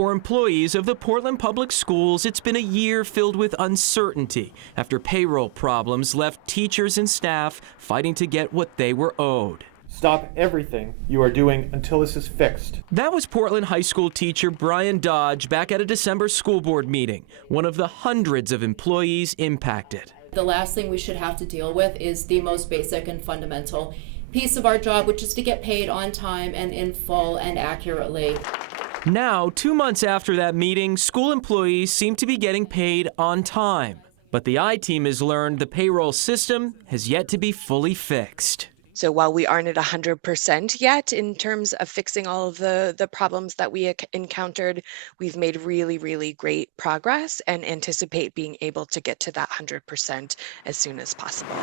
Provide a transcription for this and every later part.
For employees of the Portland Public Schools, it's been a year filled with uncertainty after payroll problems left teachers and staff fighting to get what they were owed. Stop everything you are doing until this is fixed. That was Portland High School teacher Brian Dodge back at a December school board meeting, one of the hundreds of employees impacted. The last thing we should have to deal with is the most basic and fundamental piece of our job, which is to get paid on time and in full and accurately. Now, 2 months after that meeting, school employees seem to be getting paid on time. But the I-Team has learned the payroll system has yet to be fully fixed. So while we aren't at 100% yet in terms of fixing all of the problems that we encountered, we've made really, really great progress and anticipate being able to get to that 100% as soon as possible.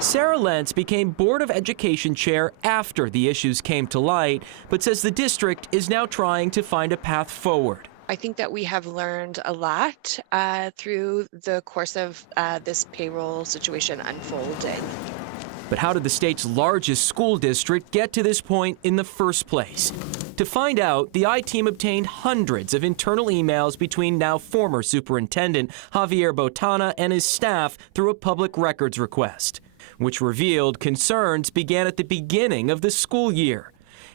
Sarah Lentz became Board of Education chair after the issues came to light, but says the district is now trying to find a path forward. I think that we have learned a lot through the course of this payroll situation unfolding. But how did the state's largest school district get to this point in the first place? To find out, the I-Team obtained hundreds of internal emails between now former Superintendent Javier Botana and his staff through a public records request, which revealed concerns began at the beginning of the school year.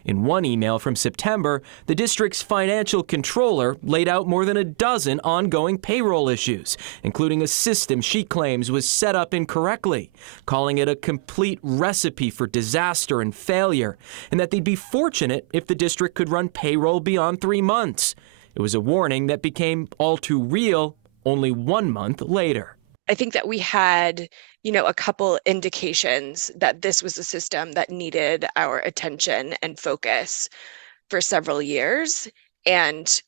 In one email from September, the district's financial controller laid out more than a dozen ongoing payroll issues, including a system she claims was set up incorrectly, calling it a complete recipe for disaster and failure, and that they'd be fortunate if the district could run payroll beyond 3 months. It was a warning that became all too real only 1 month later. I think that we had, a couple indications that this was a system that needed our attention and focus for several years, and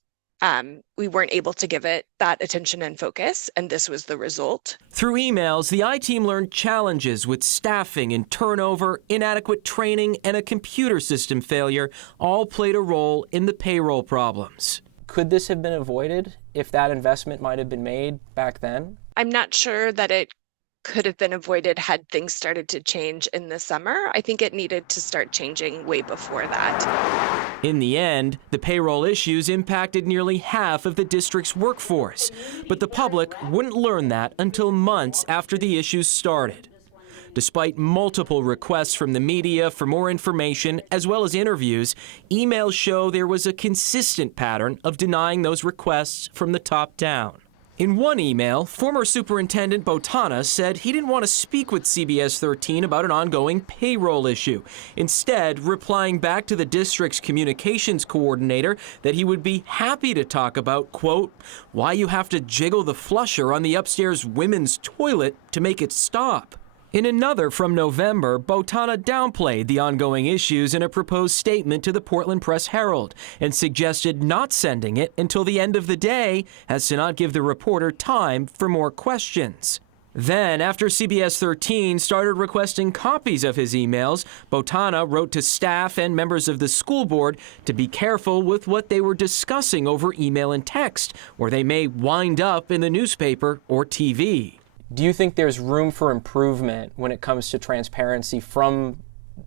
we weren't able to give it that attention and focus, and this was the result. Through emails, the I-Team learned challenges with staffing and turnover, inadequate training, and a computer system failure all played a role in the payroll problems. Could this have been avoided if that investment might have been made back then? I'm not sure that it could have been avoided had things started to change in the summer. I think it needed to start changing way before that. In the end, the payroll issues impacted nearly half of the district's workforce, but the public wouldn't learn that until months after the issues started. Despite multiple requests from the media for more information as well as interviews, emails show there was a consistent pattern of denying those requests from the top down. In one email, former Superintendent Botana said he didn't want to speak with CBS 13 about an ongoing payroll issue, instead replying back to the district's communications coordinator that he would be happy to talk about, quote, why you have to jiggle the flusher on the upstairs women's toilet to make it stop. In another from November, Botana downplayed the ongoing issues in a proposed statement to the Portland Press-Herald and suggested not sending it until the end of the day as to not give the reporter time for more questions. Then, after CBS 13 started requesting copies of his emails, Botana wrote to staff and members of the school board to be careful with what they were discussing over email and text, or they may wind up in the newspaper or TV. Do you think there's room for improvement when it comes to transparency from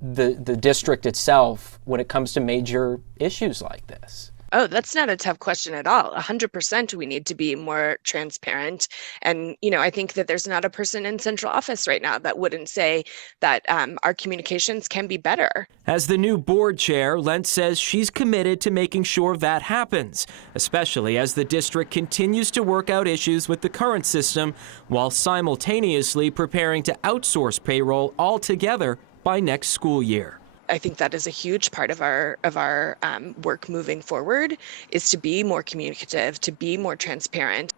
the district itself when it comes to major issues like this? Oh, that's not a tough question at all. 100% we need to be more transparent. And, I think that there's not a person in central office right now that wouldn't say that our communications can be better. As the new board chair, Lentz says she's committed to making sure that happens, especially as the district continues to work out issues with the current system while simultaneously preparing to outsource payroll altogether by next school year. I think that is a huge part of our work moving forward, is to be more communicative, to be more transparent.